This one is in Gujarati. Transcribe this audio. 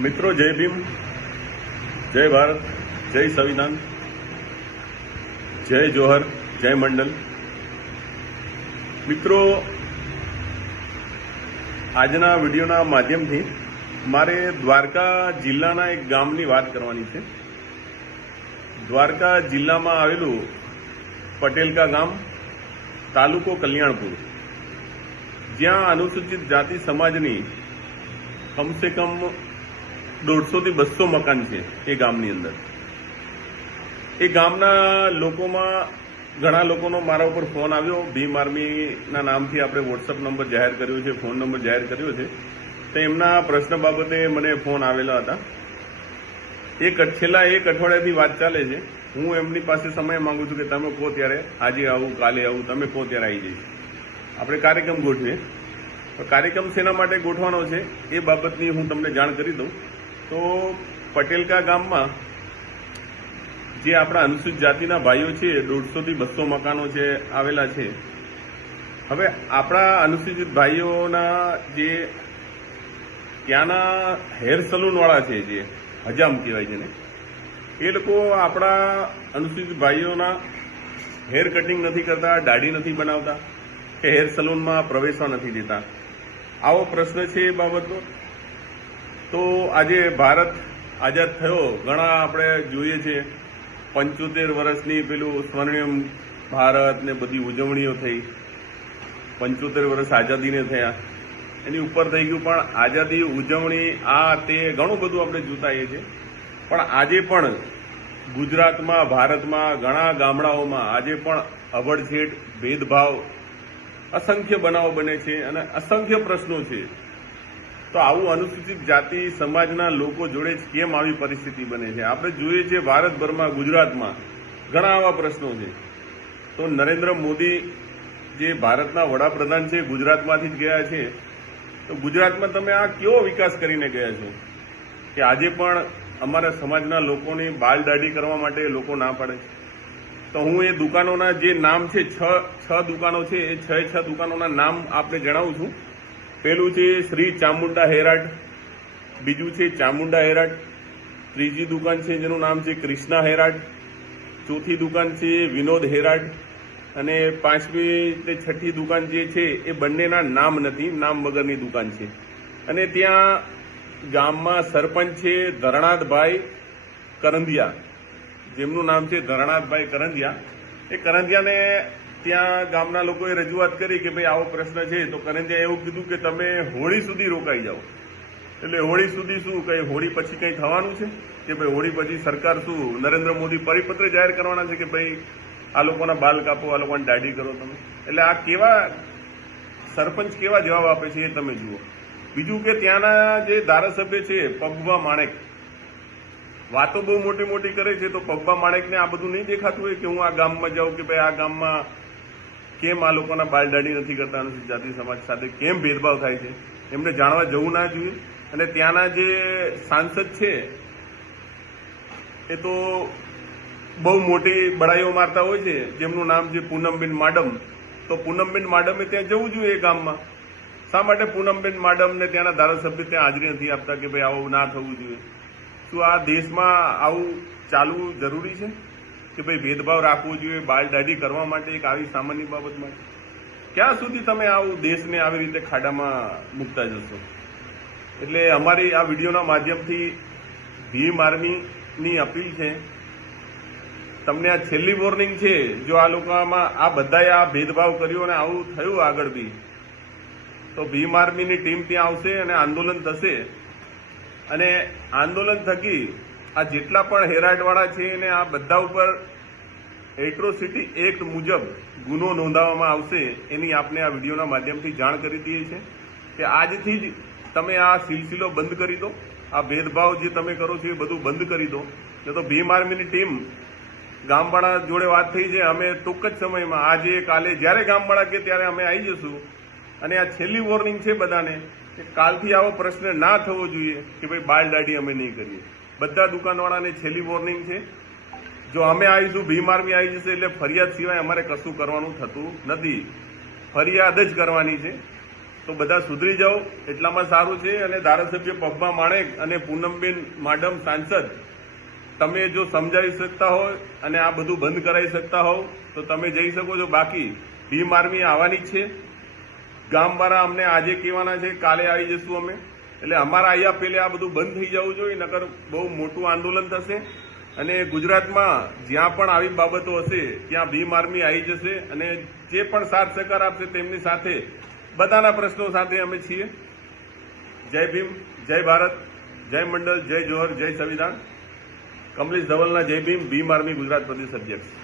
મિત્રો જય ભીમ, જય ભારત, જય સંવિધાન, જય જોહર, જય મંડલ. મિત્રો, આજના વિડીયોના માધ્યમથી મારે દ્વારકા જિલ્લાના એક ગામની વાત કરવાની છે. દ્વારકા જિલ્લામાં આવેલું પટેલકા ગામ, તાલુકો કલ્યાણપુર, જ્યાં અનુસૂચિત જાતિ સમાજની કમસે કમ 150 થી 200 મકાન છે. એ ગામની અંદર એ ગામના લોકોમાં ઘણા લોકોનો મારા ઉપર ફોન આવ્યો. ભીમ આર્મીના નામથી આપણે વોટ્સઅપ નંબર જાહેર કર્યો છે, ફોન નંબર જાહેર કર્યો છે, તો એમના પ્રશ્ન બાબતે મને ફોન આવેલા હતા. છેલ્લા એક અઠવાડિયાથી વાત ચાલે છે. હું એમની પાસે સમય માંગુ છું કે તમે કહો ત્યારે, આજે આવું, કાલે આવું, તમે કહો ત્યારે આવી જઈશ. આપણે કાર્યક્રમ ગોઠવીએ. કાર્યક્રમ શેના માટે ગોઠવાનો છે એ બાબતની હું તમને જાણ કરી દઉં. તો પટેલકા ગામમાં જે આપણા અનુસૂચિત જાતિના ભાઈઓ છે, 150 થી 200 મકાનો છે આવેલા છે. હવે આપણા અનુસૂચિત ભાઈઓના જે ત્યાંના હેર સલૂન વાળા છે, જે હજામ કહેવાય છે ને, એ લોકો આપણા અનુસૂચિત ભાઈઓના હેર કટિંગ નથી કરતા, દાઢી નથી બનાવતા કે હેર સલૂનમાં પ્રવેશવા નથી દેતા. આવો પ્રશ્ન છે એ બાબતનો. તો આજે ભારત આઝાદ થયો, ઘણા આપણે જોઈએ છે 75 વર્ષની પેલું સ્વર્ણિમ ભારત ને બધી ઉજવણીઓ થઈ. 75 વર્ષ આઝાદીને થયા, એની ઉપર થઈ ગયું. પણ આઝાદી ઉજવણી આ તે ઘણું બધું આપણે જોતાઈએ છીએ. પણ આજે પણ ગુજરાતમાં, ભારતમાં ઘણા ગામડાઓમાં આજે પણ અભડછેડ, ભેદભાવ, અસંખ્ય બનાવો બને છે અને અસંખ્ય પ્રશ્નો છે. તો આવું અનુસૂચિત જાતિ સમાજના લોકો જોડે કેમ આવી પરિસ્થિતિ બને છે? આપણે જોઈએ છીએ ભારતભરમાં, ગુજરાતમાં ઘણા આવા પ્રશ્નો છે. તો નરેન્દ્ર મોદી જે ભારતના વડાપ્રધાન છે, ગુજરાતમાંથી જ ગયા છે. તો ગુજરાતમાં તમે આ કેવો વિકાસ કરીને ગયા છો કે આજે પણ અમારા સમાજના લોકોની બાલ દાઢી કરવા માટે લોકો ના પાડે? તો હું એ દુકાનોના જે નામ છે, છ દુકાનો છે, એ 6 દુકાનોના નામ આપને જણાવું છું. પહેલું છે શ્રી ચામુંડા હેરાટ, બીજું છે ચામુંડા હેરાટ, ત્રીજી દુકાન છે જેનું નામ છે કૃષ્ણા હેરાટ, ચોથી દુકાન છે વિનોદ હેરાટ, અને 5મી તે 6ઠી દુકાન જે છે એ બંનેના નામ નથી, નામ વગરની દુકાન છે. અને ત્યાં ગામમાં સરપંચ છે ધરણાદભાઈ કરંદિયા, જેમનું નામ છે ધરણાદભાઈ કરંદિયા. એ કરંદિયાને ત્યાં ગામના લોકોએ રજૂઆત કરી કે ભાઈ આવો પ્રશ્ન છે. તો કરંદિયાએ એવું કીધું કે તમે હોળી સુધી રોકાઈ જાઓ. એટલે હોળી સુધી શું, કઈ હોળી પછી કંઈ થવાનું છે કે ભાઈ હોળી પછી સરકાર શું, નરેન્દ્ર મોદી પરિપત્ર જાહેર કરવાના છે કે ભાઈ આ લોકોના બાલ કાપો, આ લોકોને દાઢી કરો તમે? એટલે આ કેવા સરપંચ કેવા જવાબ આપે છે એ તમે જુઓ. બીજું કે ત્યાંના જે ધારાસભ્ય છે પબ્બા માણેક, વાતો બહુ મોટી મોટી કરે છે. તો પબ્બા માણેકને આ બધું નહીં દેખાતું હોય કે હું આ ગામમાં જાઉં કે ભાઈ આ ગામમાં કેમ આ લોકોના બાલ દાઢી નથી કરતા, અનુસૂચિત જાતિ સમાજ સાથે કેમ ભેદભાવ થાય છે? એમને જાણવા જવું ના જોઈએ. અને ત્યાંના જે સાંસદ છે એ તો બહુ મોટી બડાઈઓ મારતા હોય છે, જેમનું નામ છે પૂનમબેન માડમ. તો પૂનમબેન માડમે ત્યાં જવું જોઈએ એ ગામમાં. શા માટે પૂનમબેન માડમ ને ત્યાંના ધારાસભ્ય ત્યાં હાજરી નથી આપતા કે ભાઈ આવું ના થવું જોઈએ? શું આ દેશમાં આવું ચાલવું જરૂરી છે કે ભાઈ ભેદભાવ રાખવો જોઈએ બાલ દાઢી કરવા માટે, એક આવી સામાન્ય બાબત માટે? ક્યાં સુધી તમે આવું દેશને આવી રીતે ખાડામાં મૂકતા જશો? એટલે અમારી આ વિડીયોના માધ્યમથી ભીમ આર્મીની અપીલ છે, તમને આ છેલ્લી વોર્નિંગ છે. જો આ લોકોમાં આ બધાએ આ ભેદભાવ કર્યો અને આવું થયું આગળ બી, તો ભીમ આર્મીની ટીમ ત્યાં આવશે અને આંદોલન થશે. અને આંદોલન થકી આ જેટલા પણ હેરાટવાળા છે એને આ બધા ઉપર એટ્રોસિટી એક્ટ મુજબ ગુનો નોંધાવવામાં આવશે. એની આપને આ વિડીયોના માધ્યમથી જાણ કરી દઈએ છીએ કે આજથી જ તમે આ સિલસિલો બંધ કરી દો. આ ભેદભાવ જે તમે કરો છો એ બધું બંધ કરી દો. નહીં તો ભીમ આર્મીની ટીમ ગામવાળા જોડે વાત થઈ છે, અમે ટૂંક જ સમયમાં આજે કાલે જ્યારે ગામવાળા કે ત્યારે અમે આવી જશું. અને આ છેલ્લી વોર્નિંગ છે બધાને કે કાલથી આવો પ્રશ્ન ના થવો જોઈએ કે ભાઈ બાલ દાઢી અમે નહીં કરીએ. બધા દુકાનવાળાને છેલ્લી વોર્નિંગ છે. જો અમે આવીશું, ભીમ આર્મી આવી જશે એટલે ફરિયાદ સિવાય અમારે કશું કરવાનું થતું નથી. ફરિયાદ જ કરવાની છે. તો બધા સુધરી જાઓ એટલામાં સારું છે. અને ધારાસભ્ય પબ્બા માણેક અને પૂનમબેન માડમ સાંસદ, તમે જો સમજાવી શકતા હોય અને આ બધું બંધ કરાવી શકતા હોવ તો તમે જઈ શકો છો. બાકી ભીમ આર્મી આવવાની જ છે. ગામવાળા અમને આજે કહેવાના છે, કાલે આવી જશું અમે. એટલે અમારા અહીંયા પેલે આ બધું બંધ થઈ જવું જોઈએ, નકર બહુ મોટું આંદોલન થશે. અને ગુજરાતમાં જ્યાં પણ આવી બાબતો હશે ત્યાં ભીમ આર્મી આવી જશે અને જે પણ સાથ સહકાર આપશે તેમની સાથે બધાના પ્રશ્નો સાથે અમે છીએ. જય ભીમ, જય ભારત, જય મંડળ, જય જોહર, જય સંવિધાન. કમલેશ ધવલના જય ભીમ, ભીમ આર્મી ગુજરાત પ્રદેશ અધ્યક્ષ.